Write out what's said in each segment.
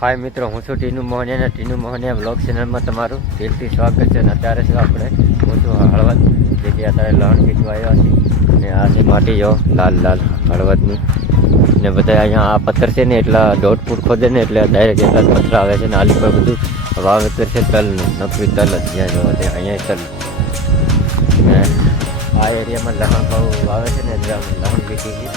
હાય મિત્રો, હું છું ટીનુ મોહનિયા. ટીનુ મોહનિયા બ્લોગ ચેનલમાં તમારું દિલથી સ્વાગત છે. અને અત્યારે છે આપણે હું છું હળવદ, જે અત્યારે લણ વીટવા આવ્યા છે. ને આ છે માટી જો લાલ લાલ હળવદની. ને બધા અહીંયા આ પથ્થર છે ને એટલા 1.5 ફૂટ ખોદે ને એટલે ડાયરેક્ટ એટલા જ પથ્થર આવે છે. ને આલી પર બધું વાવેતર છે તલનું, નકરી તલ જ જ્યાં જોવા તે અહીંયા તલ. ને આ એરિયામાં લહણ બહુ વાવે છે ને એટલે લહણ વીટી છે.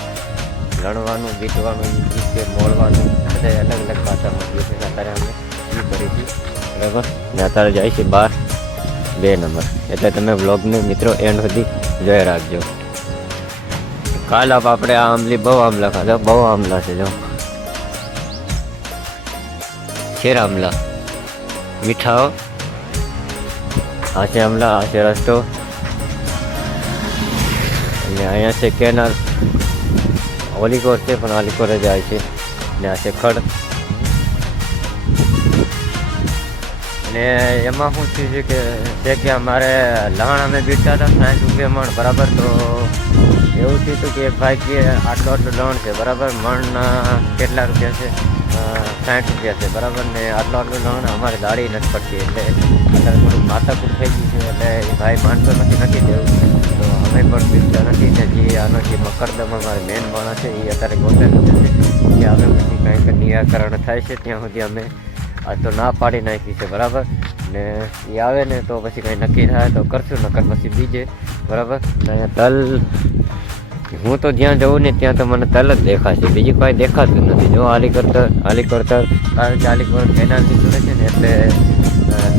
લણવાનું, વીટવાનું, કે મોળવાનું બધા અલગ અલગ ભાષામાં કહે છે. અત્યારે અમે એ કરીશું બરાબર. ને અત્યારે જાય છે 2 નંબર. એટલે તમે બ્લોગને મિત્રો એન્ડ સુધી જોઈ રાખજો. કાલ આપણે આ આંબલી બહુ આંબલા ખાધા, બહુ આંબલા છે જો શેર આંબલા મીઠાઓ. આ છે આંબલા, આ છે રસ્તો. અને અહીંયા છે કેનાલ, ઓલીકોર છે પણ ઓલીકોરે જાય છે. ને આ છે ખડ. ને એમાં શું થયું છે કે અમારે લહણ અમે બીટતા હતા 60 રૂપિયા મણ બરાબર. તો એવું થયું હતું કે ભાઈ કે આટલું લહણ છે બરાબર, મણ કેટલા રૂપિયા છે? 60 રૂપિયા છે બરાબર. ને આટલું લહણ અમારે દાળી નથી પડતી એટલે અત્યારે થોડુંક માથાકૂટ થઈ ગયું છે. એટલે એ ભાઈ માનતો નથી દેવું, તો અમે પણ બીજતા નથી. ને જે આનો જે મકરદમ અમારે મેન માણસ છે એ અત્યારે ગોતે નથી કે અમે પછી કંઈક નિરાકરણ થાય છે ત્યાં સુધી અમે આ તો ના પાડી નાખી છે બરાબર. ને એ આવે ને તો પછી કંઈ નક્કી થાય તો કરશું, નકર પછી બીજે બરાબર. ને તલ હું તો જ્યાં જઉં ને ત્યાં તો મને તલ જ દેખાશે, બીજી કોઈ દેખાતું નથી. જો આલી કરતા કારણ કે આલીકર કેનાલ નીકળે છે ને એટલે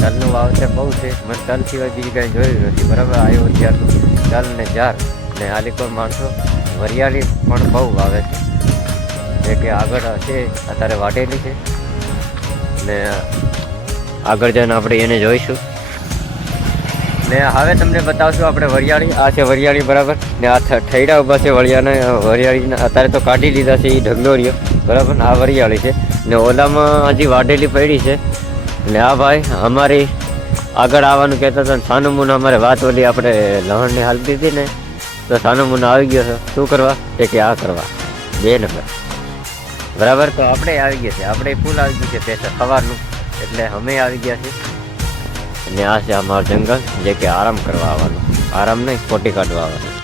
તલનું વાવતર બહુ છે. મને તલ સિવાય બીજી કાંઈ જોયું નથી બરાબર. આવ્યો ત્યારનું તલ ને જાર. ને આલીકર માણસો વરિયાળી પણ બહુ વાવે છે, જે કે આગળ છે અત્યારે વાટેલી છે. ને આગળ જઈને આપણે એને જોઈશું. ને હવે તમને બતાવશું આપણે વરિયાળી. આ છે વરિયાળી બરાબર. ને આ ઠૈડા ઉભા છે વરિયાળીના અત્યારે તો કાઢી લીધા છે એ ઢગલોરીઓ બરાબર. આ વરિયાળી છે. ને ઓલામાં હજી વાઢેલી પડી છે. ને આ ભાઈ અમારી આગળ આવવાનું કહેતા હતા. સાનું મુન અમારે વાત ઓલી આપણે લહણની હાલતી હતી ને તો સાનું મુન આવી ગયો છે. શું કરવા? કે આ કરવા 2 નંબર બરાબર. તો આપણે આવી ગયા છે, આપણે ફૂલ આવી ગયું છે પેસા સવારનું, એટલે અમે આવી ગયા છે. અને આ છે અમારું જંગલ, જે કે આરામ કરવા આવવાનું, આરામ નહીં ખોટી કાઢવા આવવાનું.